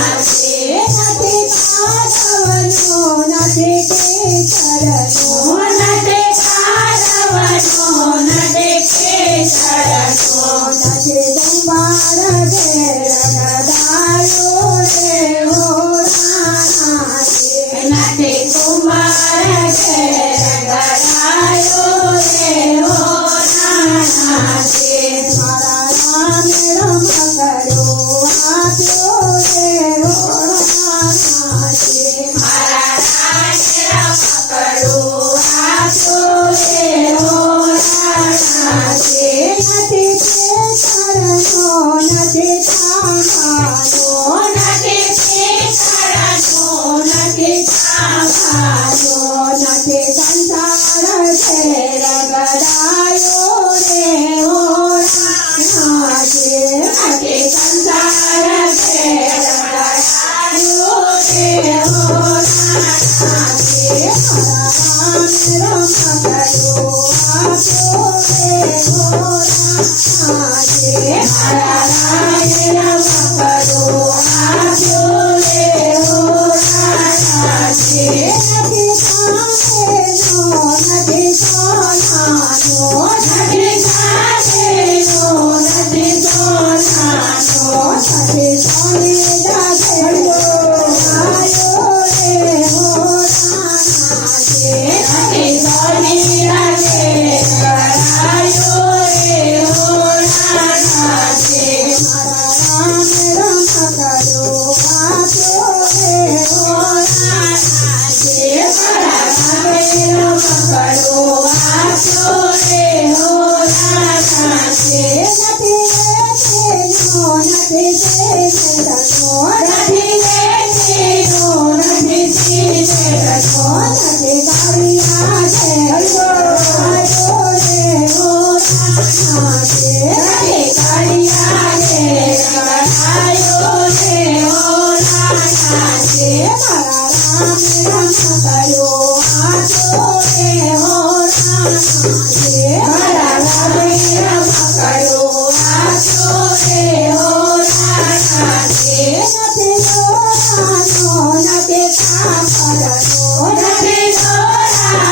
eyes. Ora, ora, ora,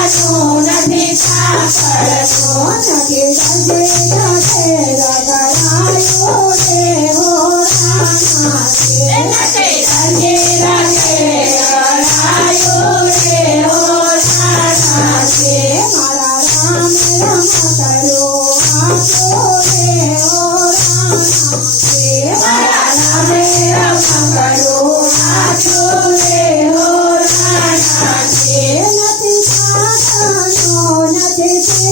કરશો નથી શા કરશો નથી સંજય છે લગડાયો દેવો રામા છે સંજય રાખે લડાયો દેવો રામા છે મારા રામ રામ કર્યો આપો દેવો રામા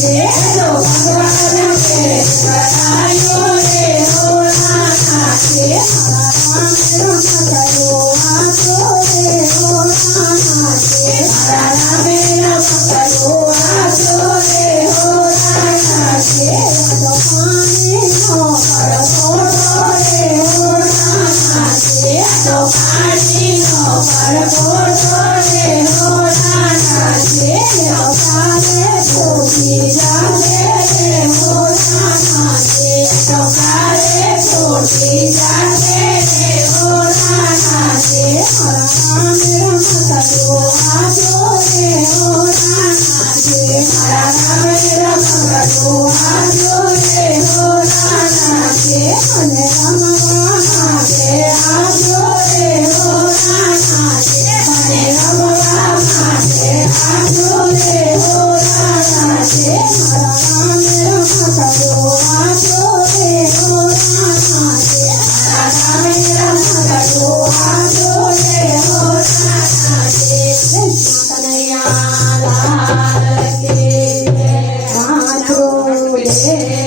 Yes. Yes.